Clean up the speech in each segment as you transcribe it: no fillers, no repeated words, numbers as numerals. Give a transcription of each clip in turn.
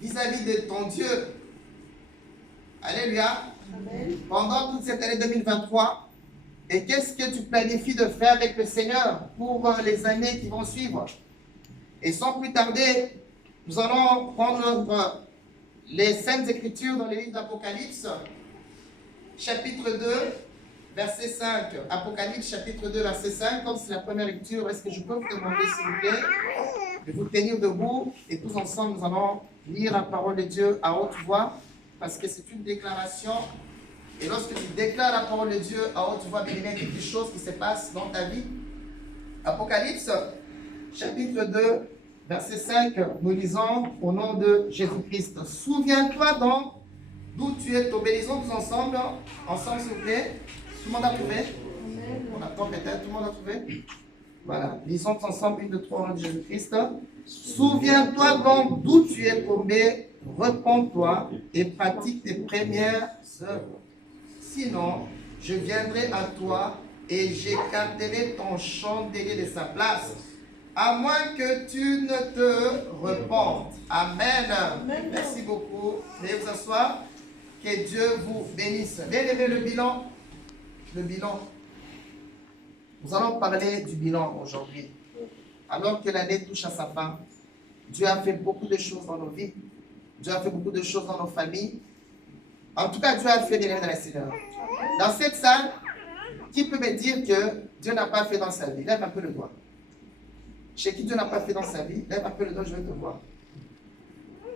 vis-à-vis de ton Dieu. Alléluia. Amen. Pendant toute cette année 2023, et qu'est-ce que tu planifies de faire avec le Seigneur pour les années qui vont suivre? Et sans plus tarder, nous allons prendre les Saintes Écritures dans le livre d'Apocalypse, chapitre 2, verset 5. Apocalypse, chapitre 2, verset 5. Comme c'est la première lecture, est-ce que je peux vous demander, s'il vous plaît, de vous tenir debout et tous ensemble, nous allons lire la parole de Dieu à haute voix, parce que c'est une déclaration. Et lorsque tu déclares la parole de Dieu à haute voix, il y a quelque chose qui se passe dans ta vie. Apocalypse, chapitre 2, verset 5, nous lisons au nom de Jésus-Christ. Souviens-toi donc d'où tu es tombé. Lisons tous ensemble, s'il vous plaît. Tout le monde a trouvé? On attend peut-être, tout le monde a trouvé? Voilà, lisons tous ensemble, 1, 2, 3, au nom de Jésus-Christ. Souviens-toi donc d'où tu es tombé, repens-toi et pratique tes premières œuvres. Sinon, je viendrai à toi et j'écarterai ton chandelier de sa place, à moins que tu ne te repentes. Amen. Amen. Merci beaucoup. Veuillez vous asseoir. Que Dieu vous bénisse. Bien aimé, le bilan. Le bilan. Nous allons parler du bilan aujourd'hui. Alors que l'année touche à sa fin, Dieu a fait beaucoup de choses dans nos vies. Dieu a fait beaucoup de choses dans nos familles. En tout cas, Dieu a fait des rêves dans la Seigneur. Dans cette salle, qui peut me dire que Dieu n'a pas fait dans sa vie? Lève un peu le doigt. Chez qui Dieu n'a pas fait dans sa vie, lève un peu le doigt, je veux te voir.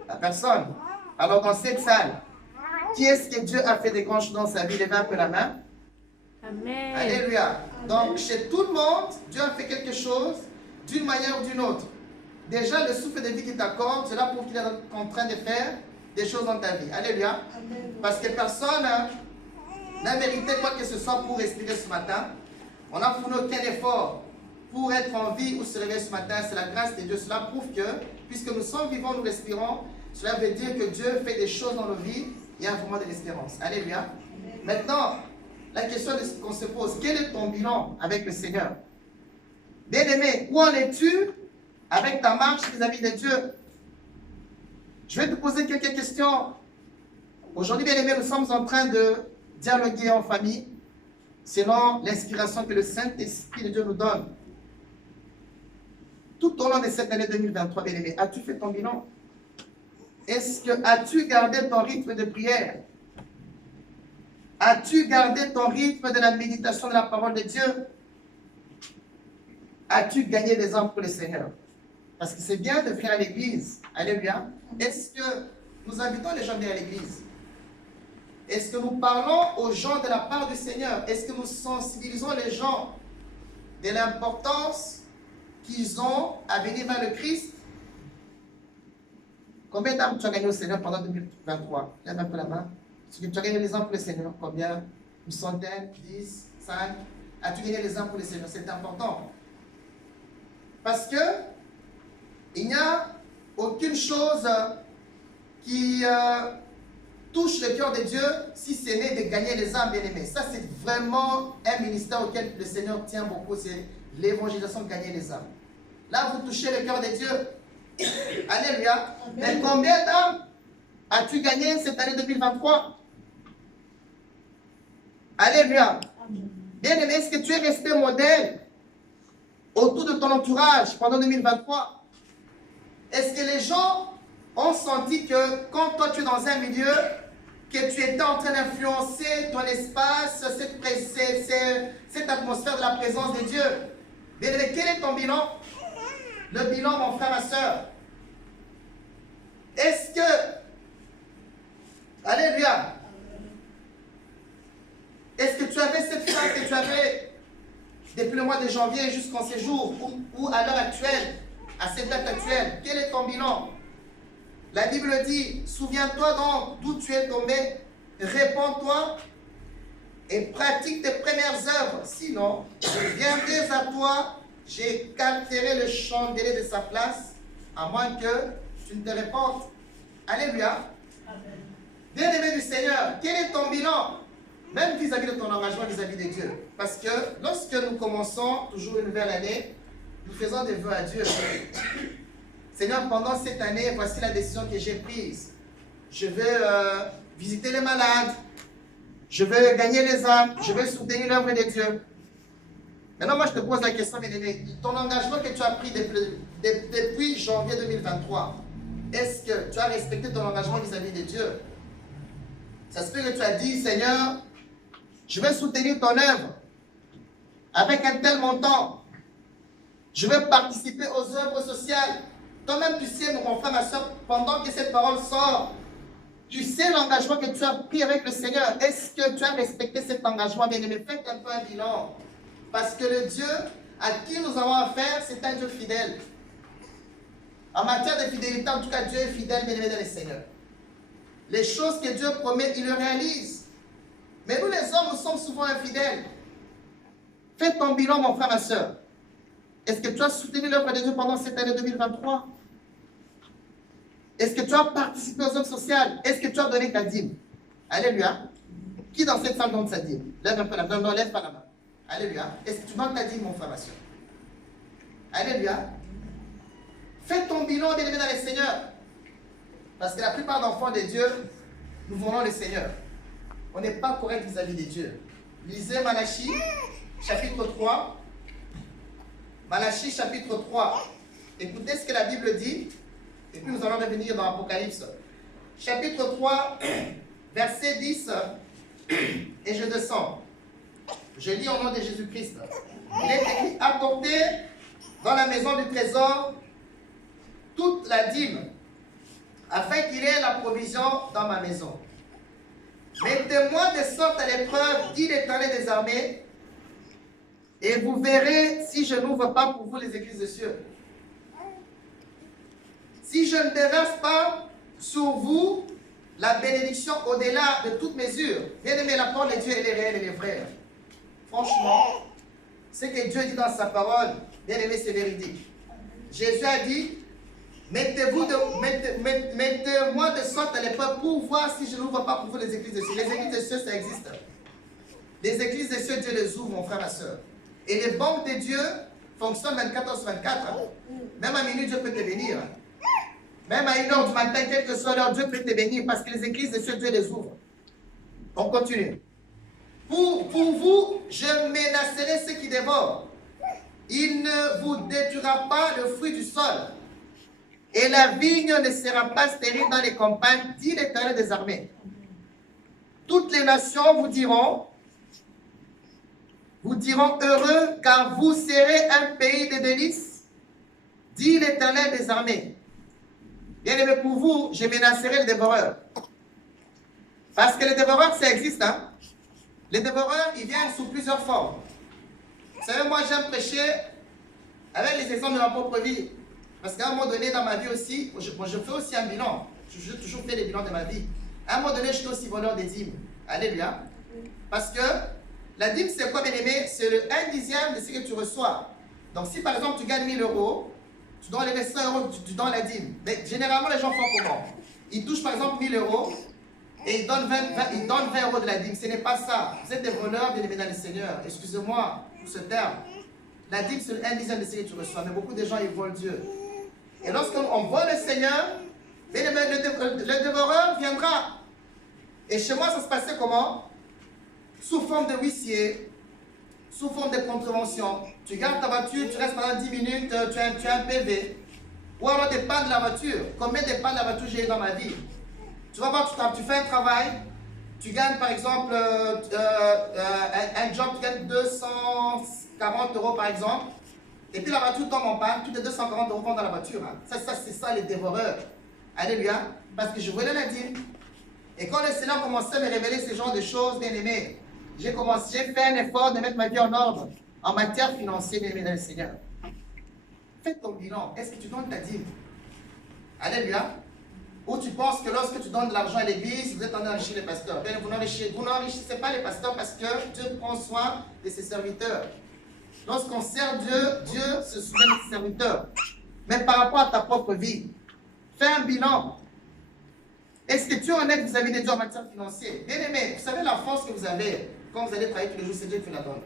La personne. Alors dans cette salle, qui est-ce que Dieu a fait des grandes choses dans sa vie? Lève un peu la main. Amen. Alléluia. Donc chez tout le monde, Dieu a fait quelque chose d'une manière ou d'une autre. Déjà, le souffle de vie qu'il t'accorde, cela prouve qu'il est en train de faire des choses dans ta vie. Alléluia. Amen. Parce que personne n'a mérité quoi que ce soit pour respirer ce matin. On n'a fourni aucun effort pour être en vie ou se réveiller ce matin. C'est la grâce de Dieu. Cela prouve que, puisque nous sommes vivants, nous respirons, cela veut dire que Dieu fait des choses dans nos vies. Il y a vraiment de l'espérance. Alléluia. Amen. Maintenant, la question qu'on se pose, quel est ton bilan avec le Seigneur? Bien-aimé, où en es-tu avec ta marche vis-à-vis de Dieu? Je vais te poser quelques questions. Aujourd'hui, bien-aimé, nous sommes en train de dialoguer en famille selon l'inspiration que le Saint-Esprit de Dieu nous donne. Tout au long de cette année 2023, bien-aimé, as-tu fait ton bilan? Est-ce que as-tu gardé ton rythme de prière? As-tu gardé ton rythme de la méditation de la parole de Dieu? As-tu gagné des âmes pour le Seigneur? Parce que c'est bien de venir à l'église. Alléluia. Est-ce que nous invitons les gens à venir à l'église? Est-ce que nous parlons aux gens de la part du Seigneur? Est-ce que nous sensibilisons les gens de l'importance qu'ils ont à venir vers le Christ? Combien d'âmes tu as gagné au Seigneur pendant 2023? Lève un peu la main. Tu as gagné les âmes pour le Seigneur. Combien? Une centaine? 10? 5? As-tu gagné les âmes pour le Seigneur? C'est important. Parce que il n'y a aucune chose qui touche le cœur de Dieu si ce n'est de gagner les âmes, bien-aimés. Ça, c'est vraiment un ministère auquel le Seigneur tient beaucoup, c'est l'évangélisation de gagner les âmes. Là, vous touchez le cœur de Dieu. Alléluia. Mais combien d'âmes as-tu gagné cette année 2023? Alléluia. Bien-aimé, est-ce que tu es resté modèle autour de ton entourage pendant 2023? Est-ce que les gens ont senti que quand toi tu es dans un milieu, que tu étais en train d'influencer ton espace, cette atmosphère de la présence de Dieu? Bien-aimé, quel est ton bilan? Le bilan, mon frère, ma soeur. Est-ce que, alléluia, est-ce que tu avais cette foi que tu avais depuis le mois de janvier jusqu'en ces jours, ou à l'heure actuelle, à cette date actuelle? Quel est ton bilan? La Bible dit, souviens-toi donc d'où tu es tombé, répands-toi et pratique tes premières œuvres. Sinon, je viendrai à toi, j'écarterai le chandelier de sa place, à moins que tu ne te répandes. Alléluia. Bien-aimé du Seigneur, quel est ton bilan? Même vis-à-vis de ton engagement vis-à-vis de Dieu. Parce que lorsque nous commençons toujours une nouvelle année, nous faisons des vœux à Dieu. Seigneur, pendant cette année, voici la décision que j'ai prise. Je veux visiter les malades. Je veux gagner les âmes. Je veux soutenir l'œuvre de Dieu. Maintenant, moi, je te pose la question, bien-aimé. Ton engagement que tu as pris depuis janvier 2023, est-ce que tu as respecté ton engagement vis-à-vis de Dieu? Ça se fait que tu as dit, Seigneur, je vais soutenir ton œuvre avec un tel montant. Je veux participer aux œuvres sociales. Toi-même, tu sais, mon frère, ma soeur, pendant que cette parole sort, tu sais l'engagement que tu as pris avec le Seigneur. Est-ce que tu as respecté cet engagement, bien-aimé? Faites un peu un bilan. Parce que le Dieu à qui nous avons affaire, c'est un Dieu fidèle. En matière de fidélité, en tout cas, Dieu est fidèle, bien-aimé dans le Seigneur. Les choses que Dieu promet, il le réalise. Mais nous, les hommes, nous sommes souvent infidèles. Fais ton bilan, mon frère, ma soeur. Est-ce que tu as soutenu l'œuvre de Dieu pendant cette année 2023? Est-ce que tu as participé aux œuvres sociales? Est-ce que tu as donné ta dîme? Alléluia. Qui dans cette salle donne sa dîme? Lève un peu la main. Non, lève pas la main. Alléluia. Est-ce que tu donnes ta dîme, mon frère, ma soeur? Alléluia. Fais ton bilan, bien-aimé dans le Seigneur. Parce que la plupart d'enfants de Dieu, nous voulons le Seigneur. On n'est pas correct vis-à-vis de Dieu. Lisez Malachie, chapitre 3. Malachie, chapitre 3. Écoutez ce que la Bible dit. Et puis nous allons revenir dans l'Apocalypse. Chapitre 3, verset 10. Et je descends. Je lis au nom de Jésus-Christ. Il est écrit, apportez dans la maison du trésor toute la dîme, afin qu'il ait la provision dans ma maison. Mettez-moi de sorte à l'épreuve, dit l'Éternel des armées, et vous verrez si je n'ouvre pas pour vous les églises des cieux. Si je ne déverse pas sur vous la bénédiction au-delà de toute mesure. Bien aimé, la parole de Dieu, elle est réelle, elle est vraie. Franchement, ce que Dieu dit dans sa parole, bien aimé, c'est véridique. Jésus a dit, mettez-moi de sorte à l'épreuve pour voir si je n'ouvre pas pour vous les églises des cieux. Les églises des cieux, ça existe. Les églises des cieux, Dieu les ouvre, mon frère, ma soeur. Et les banques de Dieu fonctionnent 24h/24. Même à minuit, Dieu peut te bénir. Même à 1h du matin, quelle que soit l'heure, Dieu peut te bénir parce que les églises des cieux, Dieu les ouvre. On continue. Pour vous, je menacerai ceux qui dévorent. Il ne vous détruira pas le fruit du sol. Et la vigne ne sera pas stérile dans les campagnes, dit l'Éternel des armées. Toutes les nations vous diront heureux, car vous serez un pays de délices, dit l'Éternel des armées. Bien aimé, pour vous, je menacerai le dévoreur. Parce que le dévoreur, ça existe, hein? Les dévoreurs, ils viennent sous plusieurs formes. Vous savez, moi, j'aime prêcher avec les exemples de ma propre vie. Parce qu'à un moment donné, dans ma vie aussi, je fais aussi un bilan. J'ai toujours fait des bilans de ma vie. À un moment donné, je suis aussi voleur des dîmes. Alléluia. Parce que la dîme, c'est quoi, bien aimé? C'est le 1/10 de ce que tu reçois. Donc, si par exemple, tu gagnes 1000 euros, tu dois enlever 100 euros, tu donnes la dîme. Mais généralement, les gens font comment? Ils touchent par exemple 1000 euros et ils donnent 20 euros de la dîme. Ce n'est pas ça. Vous êtes des voleurs, bien aimés dans le Seigneur. Excusez-moi pour ce terme. La dîme, c'est le 1/10 de ce que tu reçois. Mais beaucoup de gens, ils volent Dieu. Et lorsqu'on vole le Seigneur, bien aimé, le dévoreur viendra. Et chez moi, ça se passait comment? Sous forme de huissier, sous forme de contravention. Tu gardes ta voiture, tu restes pendant 10 minutes, tu as un PV. Ou alors des pannes de la voiture. Combien de pannes de la voiture j'ai eu dans ma vie? Tu vas voir, tu fais un travail, tu gagnes par exemple un job, tu gagnes 240 euros par exemple. Et puis la voiture tombe en panne, tous les 240 euros vont dans la voiture. Hein. Ça c'est ça les dévoreurs. Alléluia. Parce que je voulais la dîme. Et quand le Seigneur commençait à me révéler ce genre de choses, bien aimé, j'ai fait un effort de mettre ma vie en ordre en matière financière, bien aimé dans le Seigneur. Fais ton bilan. Est-ce que tu donnes ta dîme? Alléluia. Ou tu penses que lorsque tu donnes de l'argent à l'église, vous êtes en train d'enrichir les pasteurs. Bien, vous n'enrichissez pas les pasteurs parce que Dieu prend soin de ses serviteurs. Lorsqu'on sert Dieu, Dieu se souvient de ses serviteurs. Mais par rapport à ta propre vie, fais un bilan. Est-ce que tu es honnête vis-à-vis de Dieu en matière financière? Bien aimé, vous savez la force que vous avez quand vous allez travailler tous les jours, c'est Dieu qui fait la donne.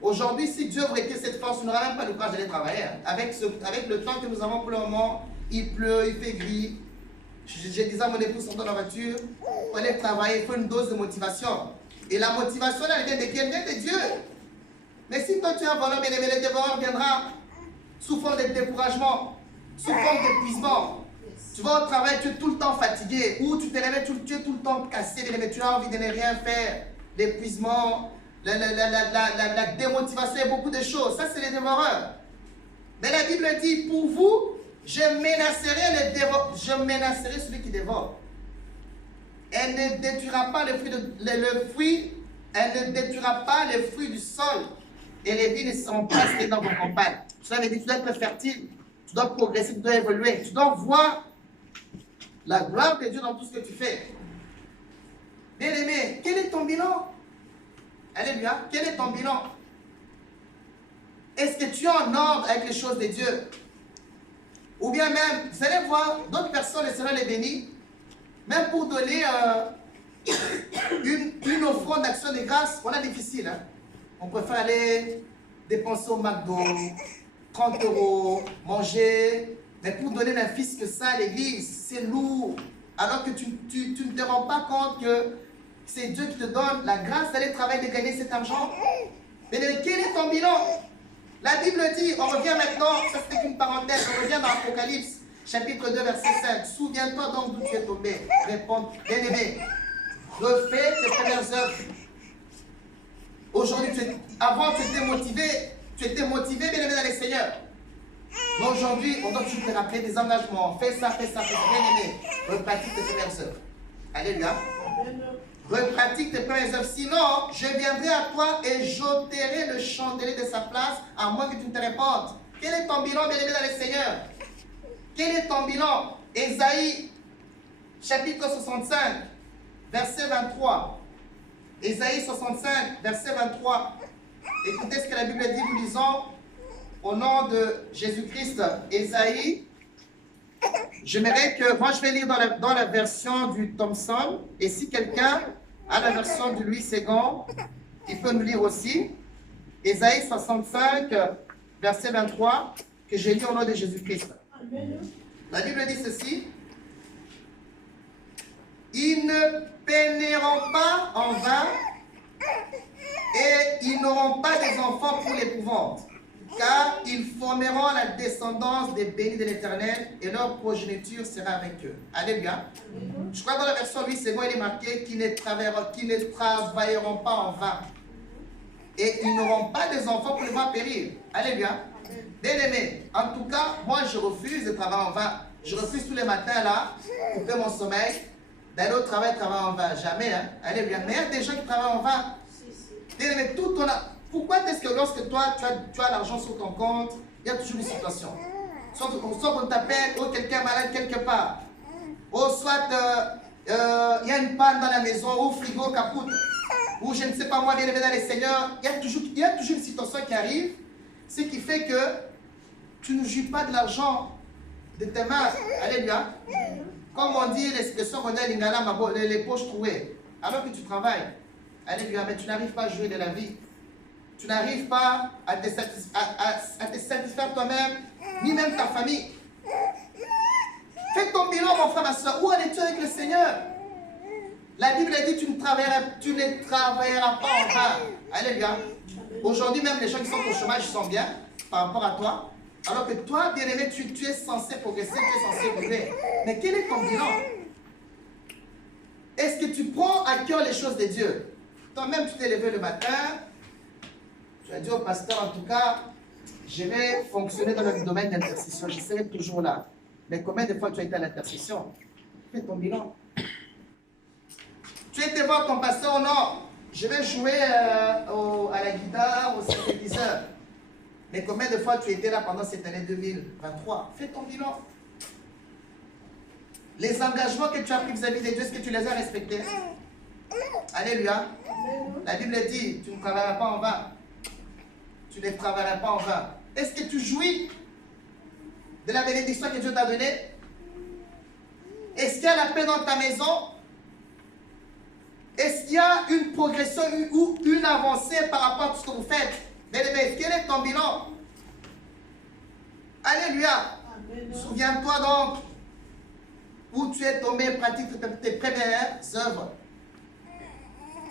Aujourd'hui, si Dieu vous retire cette force, vous n'aurez même pas le courage d'aller travailler. Avec le temps que nous avons pour le moment, il pleut, il fait gris. Je disais à mon épouse dans la voiture, on allait travailler, il faut une dose de motivation. Et la motivation, elle vient de qui? Elle vient de Dieu. Mais si toi tu es un voleur, bien aimé, le dévoreur viendra sous forme de découragement, sous forme d'épuisement. Tu vas au travail, tu es tout le temps fatigué, ou tu te réveilles, tu es tout le temps cassé, bien aimé, tu as envie de ne rien faire. L'épuisement, la démotivation et beaucoup de choses. Ça, c'est les dévoreurs. Mais la Bible dit, pour vous, je menacerai celui qui dévore. Elle ne détruira pas elle ne détruira pas les fruits du sol. Et les vies ne seront pas restées dans vos campagnes. Cela veut dire que tu dois être fertile, tu dois progresser, tu dois évoluer, tu dois voir la gloire de Dieu dans tout ce que tu fais. Bien aimé, quel est ton bilan? Alléluia, quel est ton bilan? Est-ce que tu es en ordre avec les choses de Dieu? Ou bien même, vous allez voir, d'autres personnes, le Seigneur les bénit, même pour donner une offrande d'action de grâce, on a difficile. Hein? On préfère aller dépenser au McDo, 30 €, manger. Mais pour donner un fils que ça à l'église, c'est lourd. Alors que tu ne te rends pas compte que c'est Dieu qui te donne la grâce d'aller travailler, de gagner cet argent. Mais quel est ton bilan? La Bible dit, on revient maintenant, ça c'était qu'une parenthèse, on revient dans Apocalypse, chapitre 2, verset 5. Souviens-toi donc d'où tu es tombé. Réponds, bien-aimé, refais tes premières œuvres. Aujourd'hui, avant tu étais motivé, bien-aimé dans les Seigneurs. Mais aujourd'hui, on doit toujours te rappeler des engagements. Fais ça, bien-aimé. Repratique tes premières œuvres. Alléluia. Repratique tes premières œuvres. Sinon, je viendrai à toi et j'ôterai le chandelier de sa place, à moins que tu ne te répandes. Quel est ton bilan, bien-aimé dans les Seigneurs? Quel est ton bilan? Ésaïe, chapitre 65, verset 23. Ésaïe 65, verset 23. Écoutez ce que la Bible dit, nous lisons au nom de Jésus-Christ. Ésaïe, j'aimerais que, moi je vais lire dans la version du Thompson, et si quelqu'un a la version du Louis II, il peut nous lire aussi. Ésaïe 65, verset 23, que j'ai lu au nom de Jésus-Christ. La Bible dit ceci: ils ne peineront pas en vain et ils n'auront pas des enfants pour l'épouvante, car ils formeront la descendance des bénis de l'Éternel et leur progéniture sera avec eux. Alléluia. Je crois que dans la version Louis II, il est marqué qu'ils ne travailleront pas en vain et ils n'auront pas des enfants pour les voir périr. Alléluia. Bien-aimé, en tout cas, moi je refuse de travailler en vain. Je refuse tous les matins là, couper mon sommeil, d'aller au travail, travailler en vain. Jamais, hein. Alléluia. Mais il y a des gens qui travaillent en vain. Bien-aimé, pourquoi est-ce que lorsque toi, tu as l'argent sur ton compte, il y a toujours une situation? Soit on t'appelle, ou quelqu'un est malade quelque part, ou soit il y a une panne dans la maison, ou frigo capote, ou je ne sais pas moi, bien-aimé dans les Seigneurs, il y a toujours une situation qui arrive, ce qui fait que tu ne jouis pas de l'argent de tes mains. Alléluia. Comme on dit l'expression qu'on a les poches trouées, alors que tu travailles. Alléluia, mais tu n'arrives pas à jouer de la vie. Tu n'arrives pas à te satisfaire toi-même, ni même ta famille. Fais ton bilan, mon frère, ma soeur. Où en es-tu avec le Seigneur? La Bible dit tu ne travailleras pas en vain. Alléluia. Aujourd'hui, même les gens qui sont au chômage sont bien par rapport à toi. Alors que toi, bien-aimé, tu es censé progresser, tu es censé évoluer. Mais quel est ton bilan? Est-ce que tu prends à cœur les choses de Dieu? Toi-même, tu t'es levé le matin, tu as dit au pasteur, en tout cas, je vais fonctionner dans le domaine d'intercession, je serai toujours là. Mais combien de fois tu as été à l'intercession? Fais ton bilan. Tu étais voir ton pasteur, oh non, je vais jouer à la guitare, au synthétiseur. Mais combien de fois tu étais là pendant cette année 2023? Fais ton bilan. Les engagements que tu as pris vis-à-vis de Dieu, est-ce que tu les as respectés? Alléluia. La Bible dit, tu ne travailleras pas en vain. Tu ne travailleras pas en vain. Est-ce que tu jouis de la bénédiction que Dieu t'a donnée? Est-ce qu'il y a la paix dans ta maison? Est-ce qu'il y a une progression ou une avancée par rapport à tout ce que vous faites? Bien-aimé, quel est ton bilan? Alléluia. Souviens-toi donc où tu es tombé, pratique tes premières œuvres.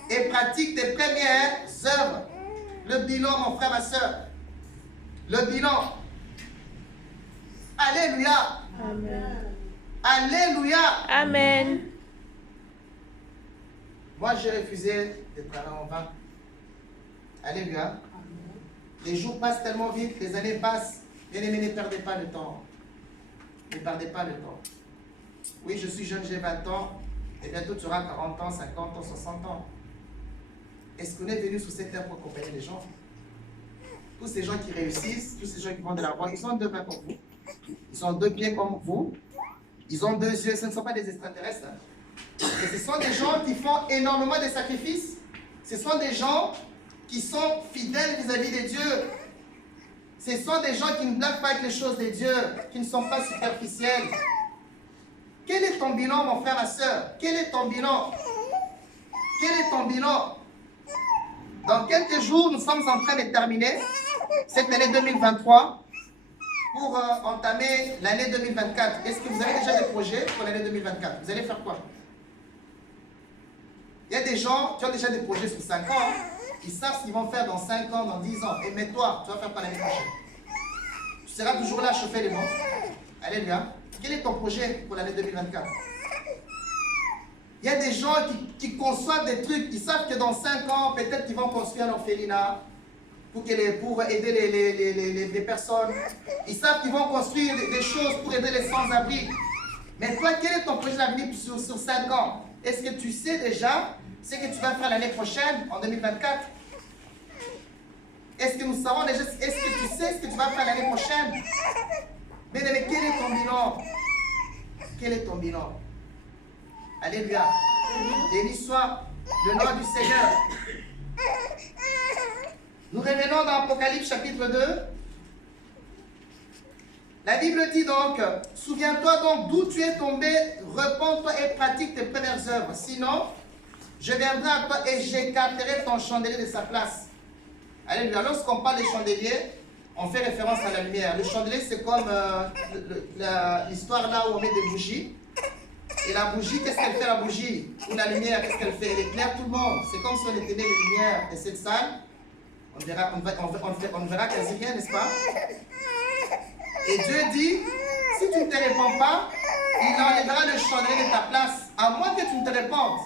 Et pratique tes premières œuvres. Le bilan, mon frère, ma soeur. Le bilan. Alléluia. Amen. Alléluia. Amen. Moi, j'ai refusé de travailler en vain. Alléluia. Les jours passent tellement vite, les années passent. Bien-aimés, ne perdez pas le temps. Ne perdez pas le temps. Oui, je suis jeune, j'ai 20 ans. Et bientôt, tu auras 40 ans, 50 ans, 60 ans. Est-ce qu'on est venu sur cette terre pour accompagner les gens? Tous ces gens qui réussissent, tous ces gens qui vont de la voie, ils ont deux mains comme vous. Ils ont deux pieds comme vous. Ils ont deux yeux. Ce ne sont pas des extraterrestres. Et ce sont des gens qui font énormément de sacrifices. Ce sont des gens qui sont fidèles vis-à-vis de Dieu. Ce sont des gens qui ne blaguent pas avec les choses de Dieu, qui ne sont pas superficiels. Quel est ton bilan, mon frère, ma soeur? Quel est ton bilan? Quel est ton bilan? Dans quelques jours, nous sommes en train de terminer cette année 2023 pour entamer l'année 2024. Est-ce que vous avez déjà des projets pour l'année 2024? Vous allez faire quoi? Il y a des gens qui ont déjà des projets sur 5 ans. Ils savent ce qu'ils vont faire dans 5 ans, dans 10 ans. Et mais toi, tu vas faire quoi l'année prochaine? Tu seras toujours là à chauffer les montres. Alléluia. Quel est ton projet pour l'année 2024? Il y a des gens qui conçoivent des trucs. Ils savent que dans 5 ans, peut-être qu'ils vont construire l'orphelinat pour aider les personnes. Ils savent qu'ils vont construire des choses pour aider les sans-abri. Mais toi, quel est ton projet d'avenir sur 5 ans? Est-ce que tu sais déjà ce que tu vas faire l'année prochaine, en 2024? Est-ce que nous savons déjà, est-ce que tu sais ce que tu vas faire l'année prochaine? Mais quel est ton bilan? Quel est ton bilan? Alléluia. Béni soit le nom du Seigneur. Nous revenons dans Apocalypse chapitre 2. La Bible dit donc, souviens-toi donc d'où tu es tombé, repens-toi et pratique tes premières œuvres. Sinon, je viendrai à toi et j'écarterai ton chandelier de sa place. Alléluia. Lorsqu'on parle des chandeliers, on fait référence à la lumière. Le chandelier, c'est comme l'histoire là où on met des bougies. Et la bougie, qu'est-ce qu'elle fait la bougie? Ou la lumière, qu'est-ce qu'elle fait? Elle éclaire tout le monde. C'est comme si on éteignait les lumières de cette salle. On ne verra quasi rien, n'est-ce pas? Et Dieu dit, si tu ne te répands pas, il enlèvera le chandelier de ta place, à moins que tu ne te répandes.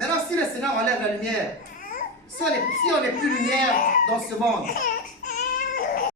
Maintenant, si le Seigneur enlève la lumière, si on n'est plus lumière dans ce monde,